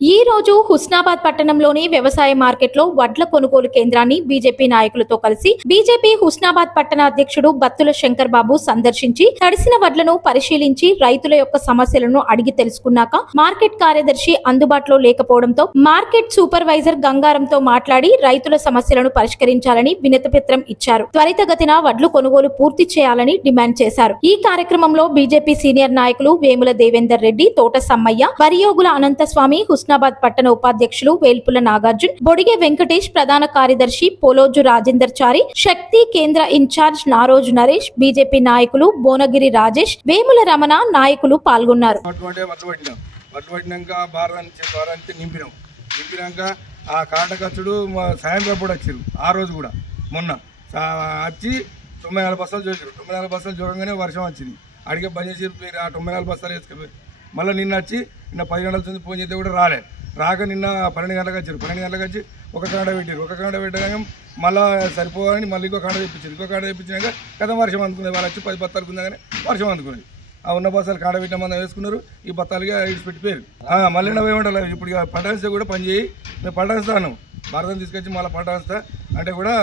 ఈ రోజు హుస్నాబాద్ పట్టణంలోని వ్యవసాయ మార్కెట్లో వడ్ల కొనుగోలు కేంద్రాన్ని బీజేపీ నాయకులతో కలిసి బీజేపీ హుస్నాబాద్ పట్టణ అధ్యక్షుడు బత్తుల శంకర్ బాబు సందర్శించి తడిసిన వడ్లను పరిశీలించి రైతుల యొక్క సమస్యలను అడిగి తెలుసుకున్నాక మార్కెట్ కార్యదర్శి అందుబాటులో లేకపోవడంతో మార్కెట్ సూపర్వైజర్ గంగారంతో మాట్లాడి రైతుల సమస్యలను పరిష్కరించాలని వినతిపత్రం ఇచ్చారు. త్వరితగతిన వడ్లు కొనుగోలు పూర్తి చేయాలని డిమాండ్ చేశారు. ఈ కార్యక్రమంలో బీజేపీ సీనియర్ నాయకులు వేముల దేవేందర్ రెడ్డి, తోట సమ్మయ్య, వరియోగుల అనంతస్వామి, హుస్నాబాద్ పట్టణ ఉపాధ్యక్షులు వేల్పుల నాగార్జున్, బొడిగే వెంకటేష్, ప్రధాన కార్యదర్శి పోలోజు రాజేందర్ చారి, శక్తి కేంద్ర ఇన్ఛార్జ్ నారోజు నరేష్, బీజేపీ నాయకులు బోనగిరి రాజేష్, వేముల రమణ నాయకులు పాల్గొన్నారు. ఆ కాటకచ్చుడు సాయంత్రం కూడా వచ్చారు. ఆ రోజు కూడా మొన్న వచ్చి 94 బస్తాలు చూసారు. 94 బస్తాలు చూడగానే వర్షం వచ్చింది. అడిగే బంద్ చేసి ఆ 94 బస్తాలు వేసుకుపోయి మళ్ళీ నిన్న వచ్చి నిన్న 10 గంటల ఫోన్ చేస్తే కూడా రాక నిన్న 12 గంటలకు వచ్చారు. 12 గంటలకు వచ్చి ఒక కాండ పెట్టారు. ఒక కాండ పెట్టగానే మళ్ళీ సరిపోవాలని మళ్ళీ ఇంకో కాండ తెప్పించారు. ఇంకో కాండ తెప్పించాక కదా వర్షం అందుకునేది. వాళ్ళు వచ్చి 10 బత్తాలు ఉందగానే వర్షం అందుకునేది. ఆ ఉన్న బస్తాలు కాండ పెట్టిన మంది వేసుకున్నారు. ఈ బత్తాలుగా ఇడిచిపెట్టిపోయారు. మళ్ళీ పోయి ఉండాలి. ఇప్పుడు పటాన్స్తే కూడా పని చేయి, మేము పటాన్స్తాను భారతం తీసుకొచ్చి మళ్ళీ పటాన్స్తా అంటే కూడా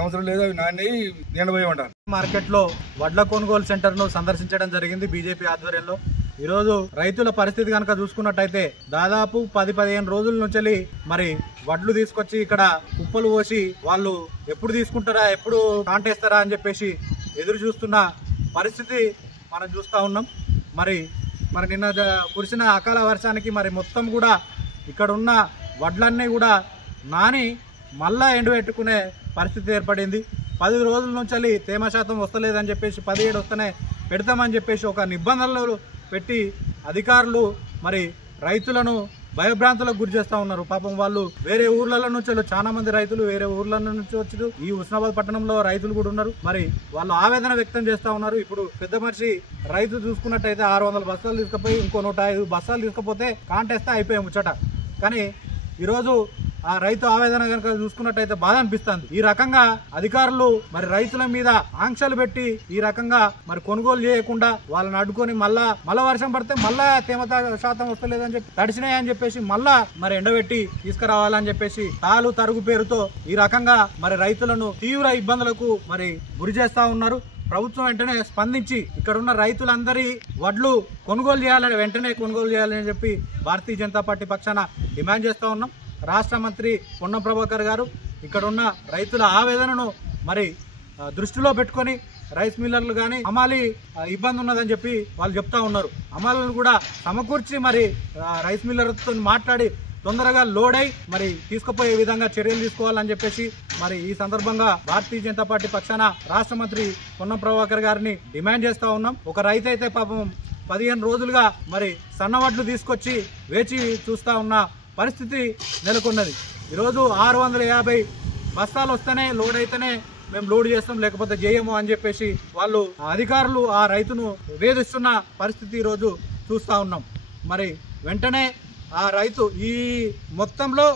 అవసరం లేదు. అవి నాణ్య నిండబోయి ఉంటారు. మార్కెట్లో వడ్ల కొనుగోలు సెంటర్ను సందర్శించడం జరిగింది బీజేపీ ఆధ్వర్యంలో. ఈరోజు రైతుల పరిస్థితి కనుక చూసుకున్నట్టయితే దాదాపు 10-15 రోజుల నుంచి మరి వడ్లు తీసుకొచ్చి ఇక్కడ కుప్పలు పోసి వాళ్ళు ఎప్పుడు తీసుకుంటారా, ఎప్పుడు కాంటేస్తారా అని చెప్పేసి ఎదురు చూస్తున్న పరిస్థితి మనం చూస్తూ ఉన్నాం. మరి నిన్న కురిసిన అకాల వర్షానికి మరి మొత్తం కూడా ఇక్కడ ఉన్న వడ్లన్నీ కూడా నాని మళ్ళా ఎండబెట్టుకునే పరిస్థితి ఏర్పడింది. 10 రోజుల నుంచి తేమ శాతం వస్తలేదని చెప్పేసి 17 వస్తేనే పెడతామని చెప్పేసి ఒక నిబంధనలు పెట్టి అధికారులు మరి రైతులను భయభ్రాంతులకు గురి చేస్తూ ఉన్నారు. పాపం వాళ్ళు వేరే ఊర్ల నుంచి చాలా మంది రైతులు వేరే ఊర్ల నుంచి వచ్చారు. ఈ హుస్నాబాద్ పట్టణంలో రైతులు కూడా ఉన్నారు. మరి వాళ్ళు ఆవేదన వ్యక్తం చేస్తూ ఉన్నారు. ఇప్పుడు పెద్ద మనిషి రైతు చూసుకున్నట్టయితే 600 బస్తాలు తీసుకుపోయి ఇంకో 105 బస్తాలు తీసుకపోతే కాంటేస్తే అయిపోయాయి ముచ్చట. కానీ ఈరోజు ఆ రైతు ఆవేదన కనుక చూసుకున్నట్టయితే బాధ అనిపిస్తుంది. ఈ రకంగా అధికారులు మరి రైతుల మీద ఆంక్షలు పెట్టి ఈ రకంగా మరి కొనుగోలు చేయకుండా వాళ్ళని అడ్డుకొని మళ్ళా వర్షం పడితే మళ్ళా తేమ శాతం వస్తలేదని చెప్పి తడిసినాయని చెప్పేసి మళ్ళా మరి ఎండబెట్టి తీసుకురావాలని చెప్పేసి తాలు తరుగు పేరుతో ఈ రకంగా మరి రైతులను తీవ్ర ఇబ్బందులకు మరి గురి చేస్తా ఉన్నారు. ప్రభుత్వం వెంటనే స్పందించి ఇక్కడ ఉన్న రైతులందరి వడ్లు కొనుగోలు చేయాలని వెంటనే కొనుగోలు చేయాలని చెప్పి భారతీయ జనతా పార్టీ పక్షాన డిమాండ్ చేస్తూ ఉన్నాం. రాష్ట్ర మంత్రి పొన్నం ప్రభాకర్ గారు ఇక్కడ ఉన్న రైతుల ఆవేదనను మరి దృష్టిలో పెట్టుకొని రైస్ మిల్లర్లు కానీ హమాలీ ఇబ్బంది ఉన్నదని చెప్పి వాళ్ళు చెప్తా ఉన్నారు. హమాలీలను కూడా సమకూర్చి మరి రైస్ మిల్లర్తో మాట్లాడి తొందరగా లోడ్ అయి మరి తీసుకుపోయే విధంగా చర్యలు తీసుకోవాలని చెప్పేసి మరి ఈ సందర్భంగా భారతీయ జనతా పార్టీ పక్షాన రాష్ట్ర మంత్రి పొన్నం ప్రభాకర్ గారిని డిమాండ్ చేస్తా ఉన్నాం. ఒక రైతు అయితే పాపం 15 రోజులుగా మరి సన్నవడ్లు తీసుకొచ్చి వేచి చూస్తా ఉన్న పరిస్థితి నెలకొన్నది. ఈరోజు 650 బస్తాలు వస్తేనే లోడ్ అయితేనే మేము లోడ్ చేస్తాం, లేకపోతే చేయము అని చెప్పేసి వాళ్ళు అధికారులు ఆ రైతును వేధిస్తున్న పరిస్థితి ఈరోజు చూస్తూ ఉన్నాం. మరి వెంటనే ఆ రైతు ఈ మొత్తంలో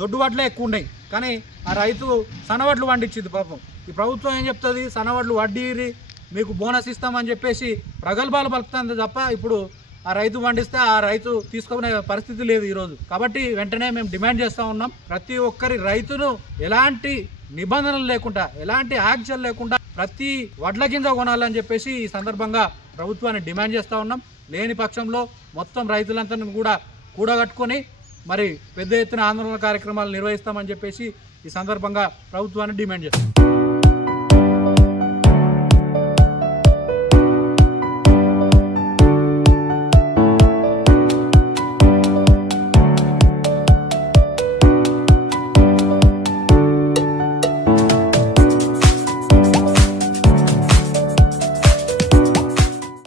దొడ్డు వడ్లే ఎక్కువ ఉన్నాయి, కానీ ఆ రైతు సన్నవడ్లు పండించింది. పాపం ఈ ప్రభుత్వం ఏం చెప్తుంది, సన్నవడ్లు వడ్డీరి మీకు బోనస్ ఇస్తామని చెప్పేసి ప్రగల్భాలు పలుకుతుంది తప్ప ఇప్పుడు ఆ రైతు పండిస్తే ఆ రైతు తీసుకునే పరిస్థితి లేదు ఈరోజు. కాబట్టి వెంటనే మేము డిమాండ్ చేస్తూ ఉన్నాం, ప్రతి ఒక్కరి రైతును ఎలాంటి నిబంధనలు లేకుండా ఎలాంటి యాక్షన్ లేకుండా ప్రతి వడ్ల గింజ కొనాలని చెప్పేసి ఈ సందర్భంగా ప్రభుత్వాన్ని డిమాండ్ చేస్తూ ఉన్నాం. లేని పక్షంలో మొత్తం రైతులంతా కూడా కూడగట్టుకొని మరి పెద్ద ఎత్తున ఆందోళన కార్యక్రమాలు నిర్వహిస్తామని చెప్పేసి ఈ సందర్భంగా ప్రభుత్వాన్ని డిమాండ్ చేస్తాం.